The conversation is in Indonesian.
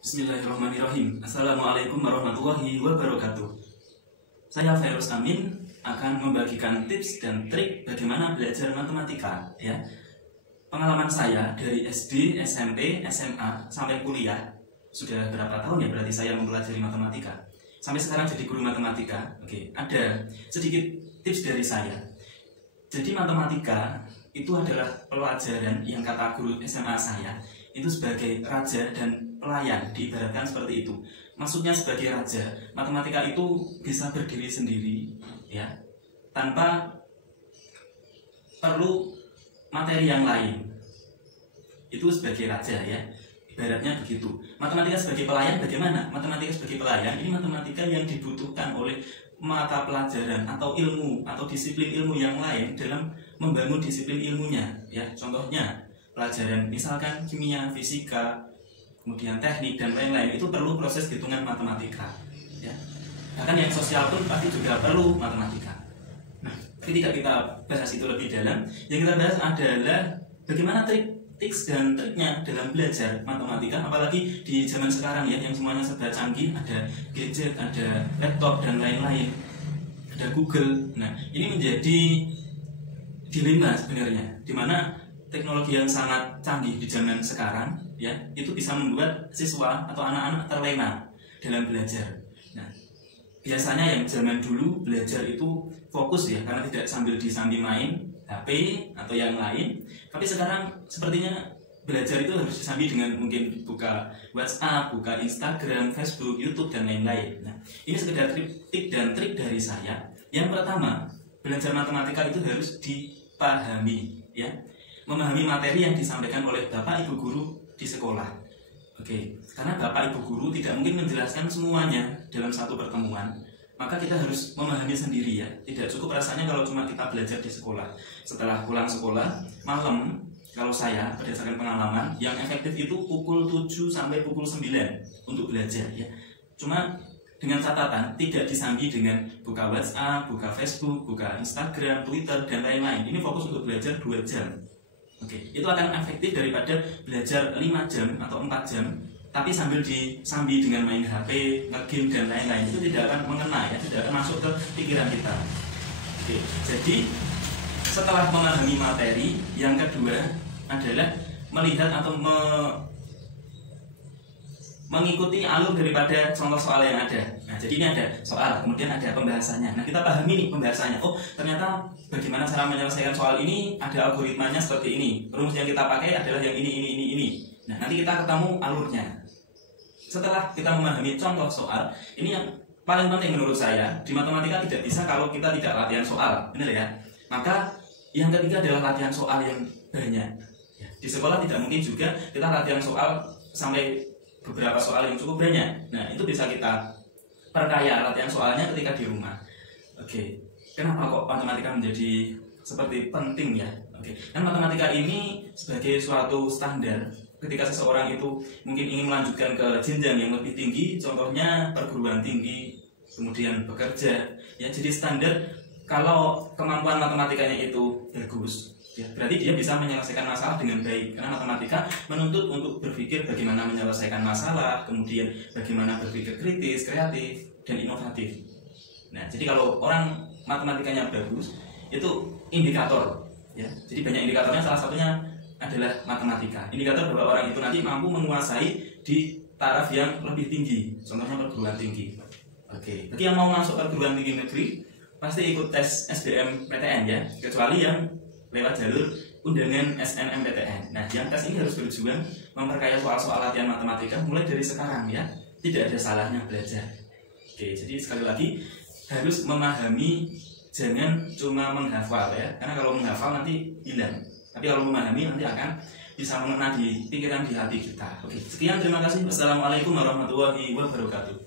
Bismillahirrahmanirrahim. Assalamualaikum warahmatullahi wabarakatuh. Saya Fairuz Amin akan membagikan tips dan trik bagaimana belajar matematika. Ya, pengalaman saya dari SD, SMP, SMA sampai kuliah sudah berapa tahun ya? Berarti saya mempelajari matematika. Sampai sekarang jadi guru matematika. Oke, ada sedikit tips dari saya. Jadi matematika itu adalah pelajaran yang kata guru SMA saya itu sebagai raja dan pelayan, diibaratkan seperti itu. Maksudnya sebagai raja, matematika itu bisa berdiri sendiri, ya, tanpa perlu materi yang lain. Itu sebagai raja, ya, ibaratnya begitu. Matematika sebagai pelayan bagaimana? Matematika sebagai pelayan ini matematika yang dibutuhkan oleh mata pelajaran atau ilmu atau disiplin ilmu yang lain dalam membangun disiplin ilmunya, ya. Contohnya pelajaran misalkan kimia, fisika, kemudian teknik dan lain-lain itu perlu proses hitungan matematika, ya. Bahkan yang sosial pun pasti juga perlu matematika. Nah, ketika kita bahas itu lebih dalam, yang kita bahas adalah bagaimana tips dan triknya dalam belajar matematika, apalagi di zaman sekarang ya, yang semuanya serba canggih, ada gadget, ada laptop dan lain-lain, ada Google. Nah, ini menjadi dilema sebenarnya, di mana teknologi yang sangat canggih di zaman sekarang, ya, itu bisa membuat siswa atau anak-anak terlena dalam belajar. Nah, biasanya yang zaman dulu belajar itu fokus ya, karena tidak sambil main HP atau yang lain. Tapi sekarang sepertinya belajar itu harus disambi dengan mungkin buka WhatsApp, buka Instagram, Facebook, YouTube dan lain-lain. Nah, ini sekedar tip dan trik dari saya. Yang pertama, belajar matematika itu harus dipahami, ya. Memahami materi yang disampaikan oleh Bapak Ibu guru di sekolah. Oke, karena Bapak Ibu guru tidak mungkin menjelaskan semuanya dalam satu pertemuan, maka kita harus memahami sendiri, ya. Tidak cukup rasanya kalau cuma kita belajar di sekolah. Setelah pulang sekolah, malam, kalau saya berdasarkan pengalaman, yang efektif itu pukul 7 sampai pukul 9 untuk belajar, ya. Cuma dengan catatan tidak disambi dengan buka WhatsApp, buka Facebook, buka Instagram, Twitter dan lain-lain. Ini fokus untuk belajar 2 jam. Oke, itu akan efektif daripada belajar 5 jam atau 4 jam tapi sambil disambi dengan main HP, nge-game dan lain-lain. Itu tidak akan mengena, ya, tidak akan masuk ke pikiran kita. Oke, jadi setelah memahami materi, yang kedua adalah melihat atau mengikuti alur daripada contoh soal yang ada. Nah, jadi ini ada soal, kemudian ada pembahasannya. Nah, kita pahami nih pembahasannya. Oh, ternyata bagaimana cara menyelesaikan soal ini, ada algoritmanya seperti ini. Rumus yang kita pakai adalah yang ini. Nah, nanti kita ketemu alurnya. Setelah kita memahami contoh soal, ini yang paling penting menurut saya. Di matematika tidak bisa kalau kita tidak latihan soal, benar ya? Maka yang ketiga adalah latihan soal yang banyak. Di sekolah tidak mungkin juga kita latihan soal sampai beberapa soal yang cukup banyak. Nah, itu bisa kita perkaya latihan soalnya ketika di rumah. Oke, kenapa kok matematika menjadi seperti penting, ya? Oke, dan matematika ini sebagai suatu standar ketika seseorang itu mungkin ingin melanjutkan ke jenjang yang lebih tinggi, contohnya perguruan tinggi, kemudian bekerja, ya. Jadi standar kalau kemampuan matematikanya itu bagus, ya, berarti dia bisa menyelesaikan masalah dengan baik. Karena matematika menuntut untuk berpikir bagaimana menyelesaikan masalah, kemudian bagaimana berpikir kritis, kreatif, dan inovatif. Nah, jadi kalau orang matematikanya bagus, itu indikator, ya. Jadi banyak indikatornya, salah satunya adalah matematika. Indikator bahwa orang itu nanti mampu menguasai di taraf yang lebih tinggi, contohnya perguruan tinggi. Oke, bagi yang mau masuk perguruan tinggi negeri, pasti ikut tes SBMPTN, ya, kecuali yang lewat jalur undangan SNMPTN. Nah, yang tes ini harus berjuang memperkaya soal-soal latihan matematika mulai dari sekarang, ya. Tidak ada salahnya belajar. Oke, jadi sekali lagi harus memahami, jangan cuma menghafal, ya. Karena kalau menghafal nanti hilang. Tapi kalau memahami nanti akan bisa mengena di pikiran, di hati kita. Oke, sekian, terima kasih. Wassalamualaikum warahmatullahi wabarakatuh.